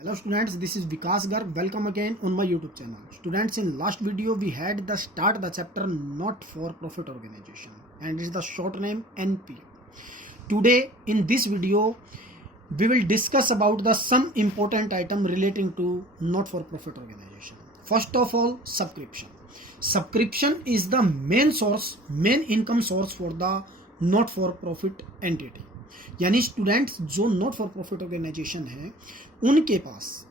Hello students, this is Vikas Garg. Welcome again on my YouTube channel. Students, in last video we had the start the chapter not for profit organization and it's the short name NPO. Today in this video we will discuss about the some important item relating to not for profit organization. First of all, subscription. Subscription is the main income source for the not for profit entity. यानी students जो not for profit organisation है उनके पास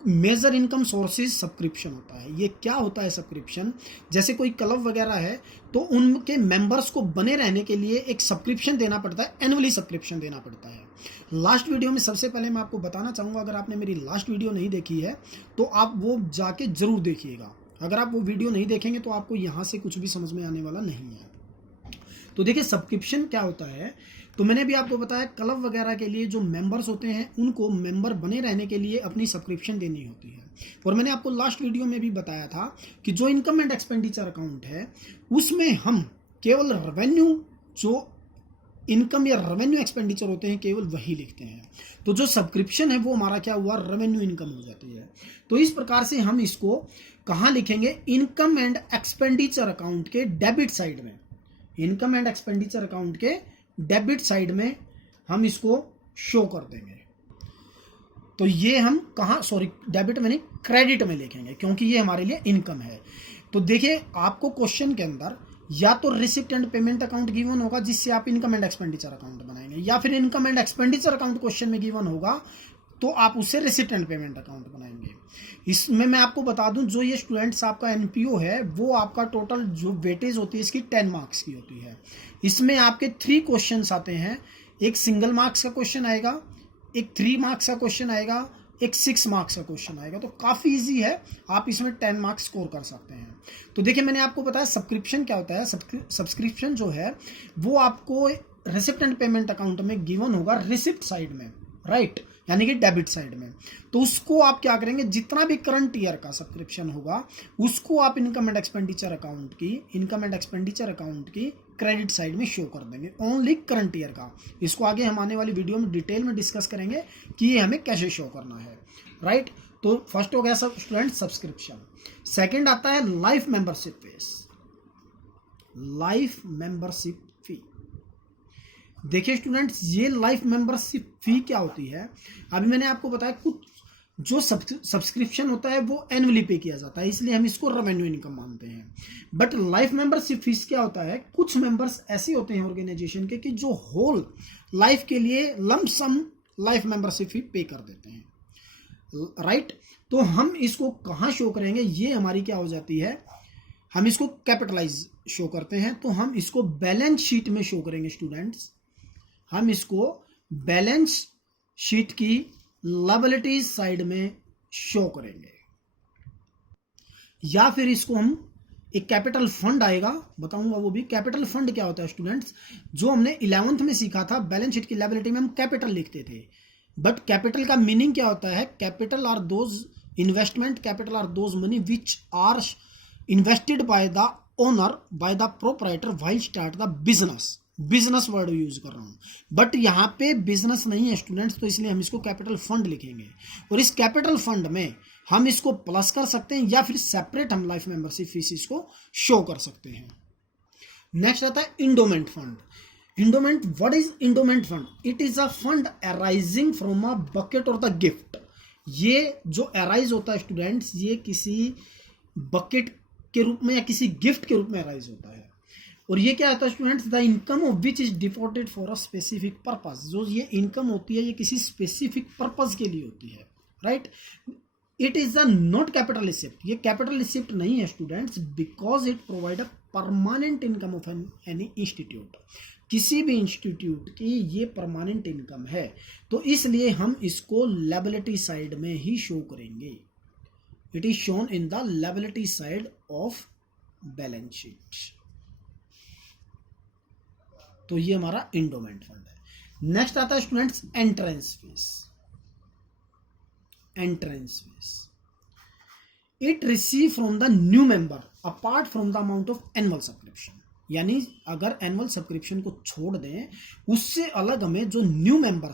major income sources subscription होता है। ये क्या होता है सब्सक्रिप्शन? जैसे कोई क्लब वगैरह है तो उनके मेंबर्स को बने रहने के लिए एक सब्सक्रिप्शन देना पड़ता है, एनुअली सब्सक्रिप्शन देना पड़ता है। लास्ट वीडियो में सबसे पहले मैं आपको बताना चाहूँगा, अगर आपने मेरी लास्ट वीडियो नहीं देखी है तो आप वो जाके ज़रूर देखिएगा। अगर आप वो वीडियो नहीं देखेंगे तो आपको यहाँ से कुछ भी समझ में आने वाला नहीं है। तो देखिए सब्सक्रिप्शन क्या होता है, तो मैंने भी आपको बताया क्लब वगैरह के लिए जो मेंबर्स होते हैं उनको मेंबर बने रहने के लिए अपनी सब्सक्रिप्शन देनी होती है। और मैंने आपको लास्ट वीडियो में भी बताया था कि जो इनकम एंड एक्सपेंडिचर अकाउंट है उसमें हम केवल रेवेन्यू, जो इनकम या रेवेन्यू एक्सपेंडिचर होते हैं केवल वही लिखते हैं। तो जो सब्सक्रिप्शन है वो हमारा क्या हुआ, रेवेन्यू इनकम हो जाती है। तो इस प्रकार से हम इसको कहाँ लिखेंगे, इनकम एंड एक्सपेंडिचर अकाउंट के डेबिट साइड में, इनकम एंड एक्सपेंडिचर अकाउंट के डेबिट साइड में हम इसको शो कर देंगे। तो ये हम कहाँ, सॉरी डेबिट में नहीं क्रेडिट में लिखेंगे क्योंकि ये हमारे लिए इनकम है। तो देखिए आपको क्वेश्चन के अंदर या तो receipt and payment account given होगा जिससे आप इनकम एंड एक्सपेंडिचर अकाउंट बनाएंगे, या फिर income and expenditure account question में गिवन होगा तो आप उससे रिसिप्ट एंड पेमेंट अकाउंट बनाएंगे। इसमें मैं आपको बता दूं, जो ये स्टूडेंट्स आपका एनपीओ है वो आपका टोटल जो वेटेज होती है इसकी 10 मार्क्स की होती है। इसमें आपके 3 क्वेश्चंस आते हैं, एक सिंगल मार्क्स का क्वेश्चन आएगा, एक 3 मार्क्स का क्वेश्चन आएगा, एक 6 मार्क्स का क्वेश्चन आएगा। तो काफ़ी ईजी है, आप इसमें 10 मार्क्स स्कोर कर सकते हैं। तो देखिए मैंने आपको बताया सब्सक्रिप्शन क्या होता है। सब्सक्रिप्शन जो है वो आपको रिसिप्ट एंड पेमेंट अकाउंट में गिवन होगा रिसिप्ट साइड में, राइट, यानी कि डेबिट साइड में। तो उसको आप क्या करेंगे, जितना भी करंट ईयर का सब्सक्रिप्शन होगा उसको आप इनकम एंड एक्सपेंडिचर अकाउंट की क्रेडिट साइड में शो कर देंगे, ओनली करंट ईयर का। इसको आगे हम आने वाली वीडियो में डिटेल में डिस्कस करेंगे कि ये हमें कैसे शो करना है, राइट। तो फर्स्ट हो गया सब स्टूडेंट सब्सक्रिप्शन। सेकेंड आता है life membership fees, life membership फी। देखिए स्टूडेंट्स ये लाइफ मेंबरशिप फी क्या होती है, अभी मैंने आपको बताया कुछ जो सब्सक्रिप्शन होता है वो एनुअली पे किया जाता है, इसलिए हम इसको रेवेन्यू इनकम मानते हैं। बट लाइफ मेंबरशिप फीस क्या होता है, कुछ मेंबर्स ऐसे होते हैं ऑर्गेनाइजेशन के कि जो होल लाइफ के लिए lump sum life membership fee pay कर देते हैं, राइट। तो हम इसको कहाँ शो करेंगे, ये हमारी क्या हो जाती है, हम इसको कैपिटलाइज शो करते हैं। तो हम इसको बैलेंस शीट में शो करेंगे स्टूडेंट्स, हम इसको बैलेंस शीट की लायबिलिटीज साइड में शो करेंगे, या फिर इसको हम एक कैपिटल फंड आएगा, बताऊंगा वो भी। कैपिटल फंड क्या होता है स्टूडेंट्स, जो हमने 11th में सीखा था, बैलेंस शीट की लायबिलिटी में हम कैपिटल लिखते थे। बट कैपिटल का मीनिंग क्या होता है, capital are those investment, capital are those money which are invested by the owner, by the proprietor while start the business. Business word use कर रहा हूं, बट यहाँ पे बिजनेस नहीं है स्टूडेंट्स, तो इसलिए हम इसको कैपिटल फंड लिखेंगे। और इस कैपिटल फंड में हम इसको प्लस कर सकते हैं या फिर सेपरेट हम लाइफ मेंबरशिप फीस इसको शो कर सकते हैं। नेक्स्ट आता है endowment fund. Endowment, what is endowment fund? It is a fund arising from a bucket और द गिफ्ट। ये जो अराइज होता है स्टूडेंट्स, ये किसी बकेट के रूप में या किसी गिफ्ट के रूप में अराइज होता है। और ये क्या होता है students, the income of which is devoted for a specific purpose. जो ये इनकम होती है ये किसी स्पेसिफिक पर्पस के लिए होती है, right. It is a not capital receipt, ये कैपिटल रिसिप्ट नहीं है students, because it provide a permanent income of any institute. किसी भी इंस्टीट्यूट की ये परमानेंट इनकम है, तो इसलिए हम इसको लायबिलिटी साइड में ही शो करेंगे। It is shown in the liability side of balance sheet. तो ये हमारा इंडोमेंट फंड है। नेक्स्ट आता है students entrance fees. Entrance fees, it receive from the new member apart from the amount of annual subscription. यानी अगर annual subscription को छोड़ दें उससे अलग हमें जो न्यू मेंबर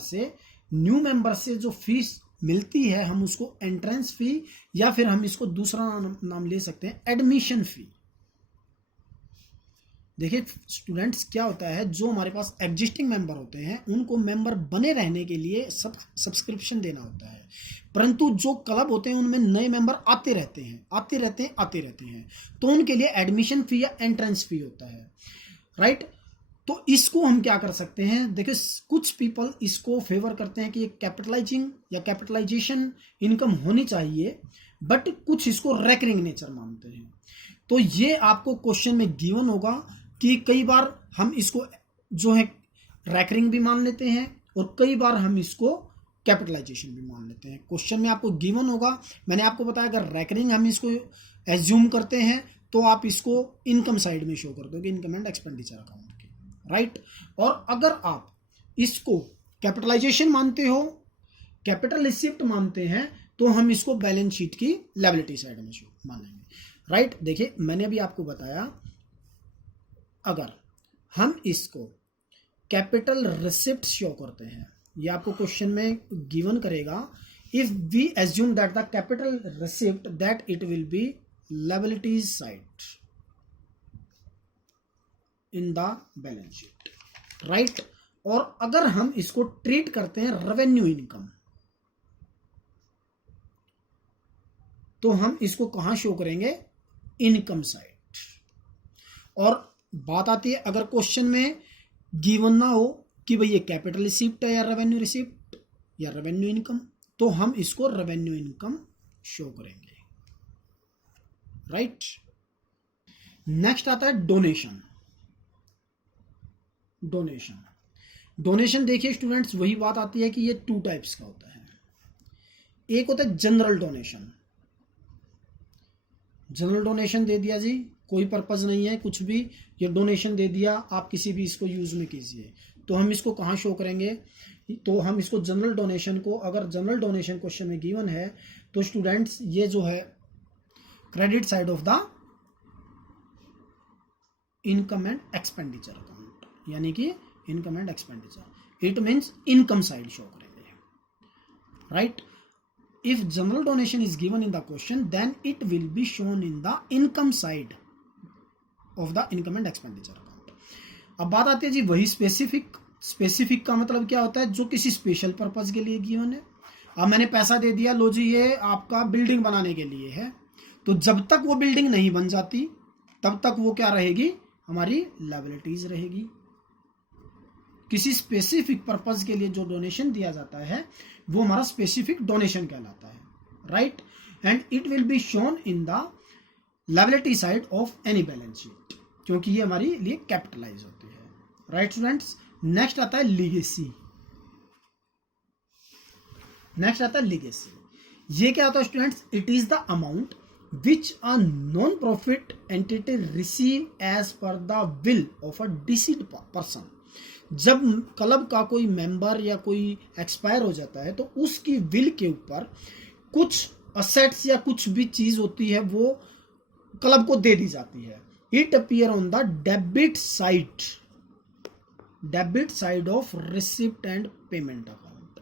से जो फीस मिलती है हम उसको एंट्रेंस फी या फिर हम इसको दूसरा नाम ले सकते हैं एडमिशन फी। देखिए स्टूडेंट्स क्या होता है, जो हमारे पास एग्जिस्टिंग मेंबर होते हैं उनको मेंबर बने रहने के लिए सब्सक्रिप्शन देना होता है, परंतु जो क्लब होते हैं उनमें नए मेंबर आते रहते हैं, तो उनके लिए एडमिशन फी या एंट्रेंस फी होता है, राइट। तो इसको हम क्या कर सकते हैं, देखिए कुछ पीपल इसको फेवर करते हैं कि कैपिटलाइजिंग या कैपिटलाइजेशन इनकम होनी चाहिए, बट कुछ इसको रेकरिंग नेचर मानते हैं। तो ये आपको क्वेश्चन में गिवन होगा कि कई बार हम इसको जो है रैकरिंग भी मान लेते हैं और कई बार हम इसको कैपिटलाइजेशन भी मान लेते हैं। क्वेश्चन में आपको गिवन होगा, मैंने आपको बताया अगर रैकरिंग हम इसको एज्यूम करते हैं तो आप इसको इनकम साइड में शो कर दोगे, इनकम एंड एक्सपेंडिचर अकाउंट की, राइट। और अगर आप इसको कैपिटलाइजेशन मानते हो, कैपिटल रिसिप्ट मानते हैं, तो हम इसको बैलेंस शीट की लायबिलिटी साइड में शो मानेंगे, राइट। देखिए मैंने अभी आपको बताया अगर हम इसको कैपिटल रिसिप्ट शो करते हैं, ये आपको क्वेश्चन में गिवन करेगा, if we assume that the capital receipt that it will be liabilities side in the balance sheet, right. और अगर हम इसको ट्रीट करते हैं रेवेन्यू इनकम, तो हम इसको कहां शो करेंगे, इनकम साइड। और बात आती है अगर क्वेश्चन में गिवन ना हो कि भाई ये कैपिटल रिसिप्ट है या रेवेन्यू रिसिप्ट या रेवेन्यू इनकम, तो हम इसको रेवेन्यू इनकम शो करेंगे, राइट। नेक्स्ट आता है डोनेशन। डोनेशन देखिए स्टूडेंट्स, वही बात आती है कि ये 2 टाइप्स का होता है। एक होता है जनरल डोनेशन, जनरल डोनेशन दे दिया जी, कोई पर्पज नहीं है कुछ भी, ये डोनेशन दे दिया, आप किसी भी इसको यूज में कीजिए, तो हम इसको कहाँ शो करेंगे, तो हम इसको जनरल डोनेशन को, अगर जनरल डोनेशन क्वेश्चन में गिवन है तो स्टूडेंट्स ये जो है credit side of the income and expenditure account, यानी कि income and expenditure, it means income side show करेंगे, right. If general donation is given in the question, then it will be shown in the income side of the income and expenditure account. अब बात आती है जी वही specific का मतलब क्या होता है, जो किसी स्पेशल पर्पज के लिए गिवन है। अब मैंने पैसा दे दिया, लो जी ये आपका बिल्डिंग बनाने के लिए है, तो जब तक वो बिल्डिंग नहीं बन जाती तब तक वो क्या रहेगी, हमारी लायबिलिटीज रहेगी। किसी स्पेसिफिक पर्पज के लिए जो डोनेशन दिया जाता है वो हमारा स्पेसिफिक डोनेशन कहलाता है, right. And it will be shown in the liability side of any balance sheet, क्योंकि ये हमारी लिए कैपिटलाइज होती है, राइट स्टूडेंट्स। नेक्स्ट आता है लीगेसी। ये क्या होता है students, it is the amount which a non profit entity receive as per the will of a deceased person. जब क्लब का कोई मेंबर या कोई एक्सपायर हो जाता है तो उसकी विल के ऊपर कुछ असेट्स या कुछ भी चीज होती है वो क्लब को दे दी जाती है। It appear on the debit side of receipt and payment account.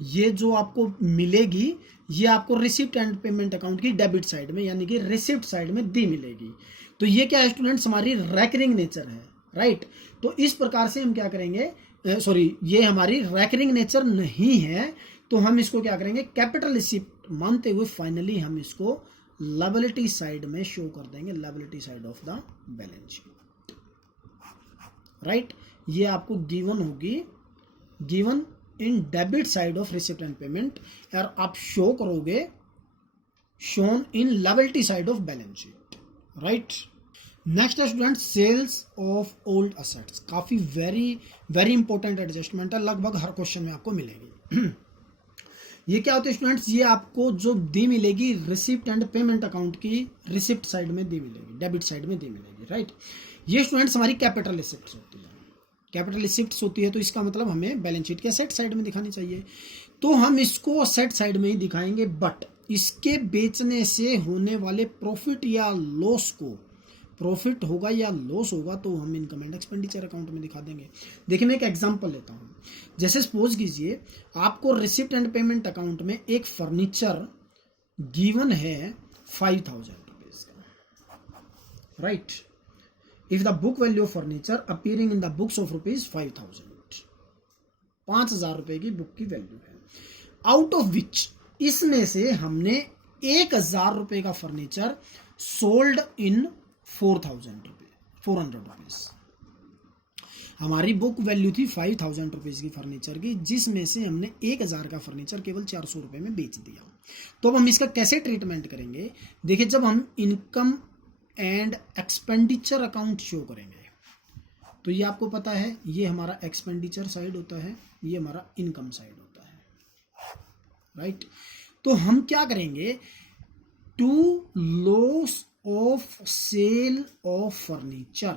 ये जो आपको मिलेगी ये आपको रिसिप्ट एंड पेमेंट अकाउंट की डेबिट साइड में यानी कि रिसिप्ट साइड में दी मिलेगी। तो ये क्या है स्टूडेंट्स, हमारी रैकरिंग नेचर है, राइट। तो इस प्रकार से हम क्या करेंगे, ये हमारी रैकरिंग नेचर नहीं है, तो हम इसको क्या करेंगे, कैपिटल रिसिप्ट मानते हुए फाइनली हम इसको लायबिलिटी साइड में शो कर देंगे, liability side of the balance sheet, right. ये आपको गिवन होगी, given in debit side of receipt and payment, और आप शो करोगे shown in liability side of balance sheet, right. Next है student sales of old assets. काफी very important adjustment है, लगभग हर क्वेश्चन में आपको मिलेगी। ये क्या होता है स्टूडेंट्स, ये आपको जो दी मिलेगी रिसिप्ट एंड पेमेंट अकाउंट की रिसिप्ट साइड में दी मिलेगी, डेबिट साइड में दी मिलेगी, राइट। ये स्टूडेंट्स हमारी कैपिटल रिसिप्ट होती है, कैपिटल रिसिप्ट होती है, तो इसका मतलब हमें बैलेंस शीट के असेट साइड में दिखानी चाहिए, तो हम इसको असेट साइड में ही दिखाएंगे, बट इसके बेचने से होने वाले प्रॉफिट या लॉस को प्रॉफिट होगा या लॉस होगा तो हम इनकम एंड एक्सपेंडिचर अकाउंट में दिखा देंगे। देखिए मैं एक एग्जांपल लेता हूँ। जैसे सपोज कीजिए आपको रिसिप्ट एंड पेमेंट अकाउंट में एक फर्नीचर गिवन है 5,000 रुपीज का, right. If the book value of furniture appearing in the books of rupees 5,000, 5,000 रुपए की बुक की वैल्यू है। आउट ऑफ विच, इसमें से हमने 1,000 रुपए का फर्नीचर सोल्ड इन 400 रुपीज। हमारी बुक वैल्यू थी 5,000 रुपीज की फर्नीचर की, जिसमें से हमने 1,000 का फर्नीचर केवल 400 रुपए में बेच दिया। तो अब हम इसका कैसे ट्रीटमेंट करेंगे? देखिए जब हम income and expenditure account show करेंगे तो ये आपको पता है ये हमारा एक्सपेंडिचर साइड होता है, ये हमारा इनकम साइड होता है, राइट। तो हम क्या करेंगे, to loss of sale of furniture,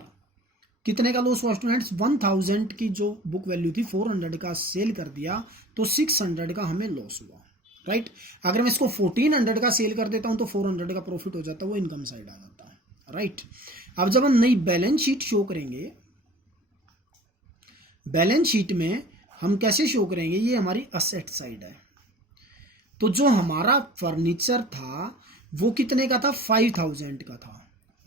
कितने का लॉस हुआ स्टूडेंट्स? 1,000 की जो बुक वैल्यू थी 400 का सेल कर दिया तो 600 का हमें लॉस हुआ, राइट। अगर मैं इसको 1,400 का सेल कर देता हूं तो 400 का प्रॉफिट हो जाता है, वो इनकम साइड आ जाता है, राइट। अब जब हम नई बैलेंस शीट शो करेंगे, बैलेंस शीट में हम कैसे शो करेंगे, ये हमारी असेट साइड है। तो जो हमारा फर्नीचर था वो कितने का था? 5,000 का था,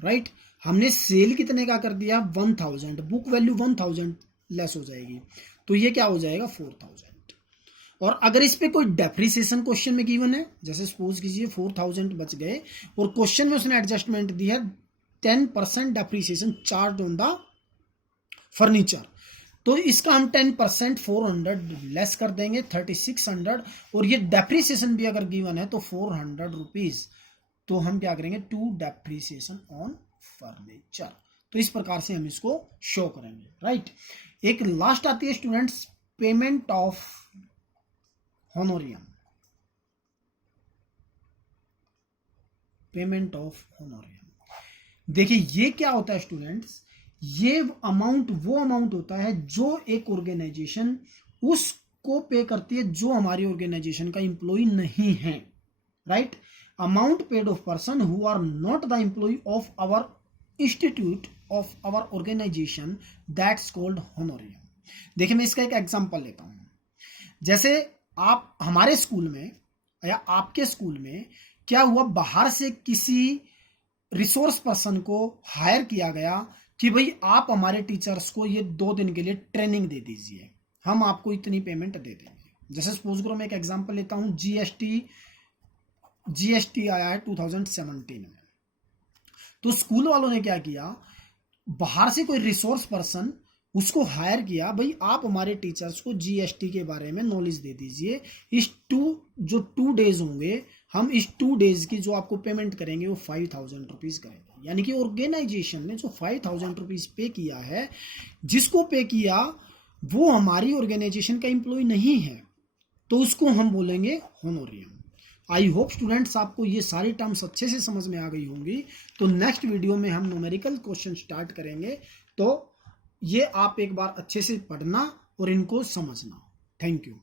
राइट। हमने सेल कितने का कर दिया? 1,000, बुक वैल्यू 1,000 लेस हो जाएगी तो ये क्या हो जाएगा? 4,000। और अगर इस पे कोई डेप्रिसिएशन क्वेश्चन में गिवन है, जैसे सपोज कीजिए 4,000 बच गए और क्वेश्चन में उसने एडजस्टमेंट दी है 10% depreciation charge on the furniture, तो इसका हम 10% 400 लेस कर देंगे 3,600, और ये डेप्रिसिएशन भी अगर गिवन है तो 400 रुपीज, तो हम क्या करेंगे? To depreciation on furniture. तो इस प्रकार से हम इसको शो करेंगे, राइट। एक लास्ट आती है students payment of honorarium, payment of honorarium. देखिए ये क्या होता है स्टूडेंट्स, ये अमाउंट वो अमाउंट होता है जो एक ऑर्गेनाइजेशन उसको पे करती है जो हमारी ऑर्गेनाइजेशन का एम्प्लॉय नहीं है, right. Amount paid of person who are not the employee of our institute of our organisation, that's called honorarium. देखिए मैं इसका एक एग्जांपल लेता हूं। जैसे आप हमारे स्कूल में या आपके स्कूल में क्या हुआ, बाहर से किसी रिसोर्स पर्सन को हायर किया गया कि भाई आप हमारे टीचर्स को ये 2 दिन के लिए ट्रेनिंग दे दीजिए, हम आपको इतनी पेमेंट दे देंगे। जैसे सपोज करो मैं एक एग्जांपल लेता हूं, जीएसटी आया है 2017 में, तो स्कूल वालों ने क्या किया, बाहर से कोई रिसोर्स पर्सन उसको हायर किया, भाई आप हमारे टीचर्स को जीएसटी के बारे में नॉलेज दे दीजिए, इस 2 डेज होंगे, हम इस 2 डेज की जो आपको पेमेंट करेंगे वो 5,000 रुपीज करेंगे। यानी कि ऑर्गेनाइजेशन ने जो 5,000 रुपीज पे किया है, जिसको पे किया वो हमारी ऑर्गेनाइजेशन का एम्प्लॉय नहीं है, तो उसको हम बोलेंगे होनोरियम। आई होप स्टूडेंट्स आपको ये सारी टर्म्स अच्छे से समझ में आ गई होंगी। तो नेक्स्ट वीडियो में हम न्यूमेरिकल क्वेश्चन स्टार्ट करेंगे, तो ये आप एक बार अच्छे से पढ़ना और इनको समझना। Thank you.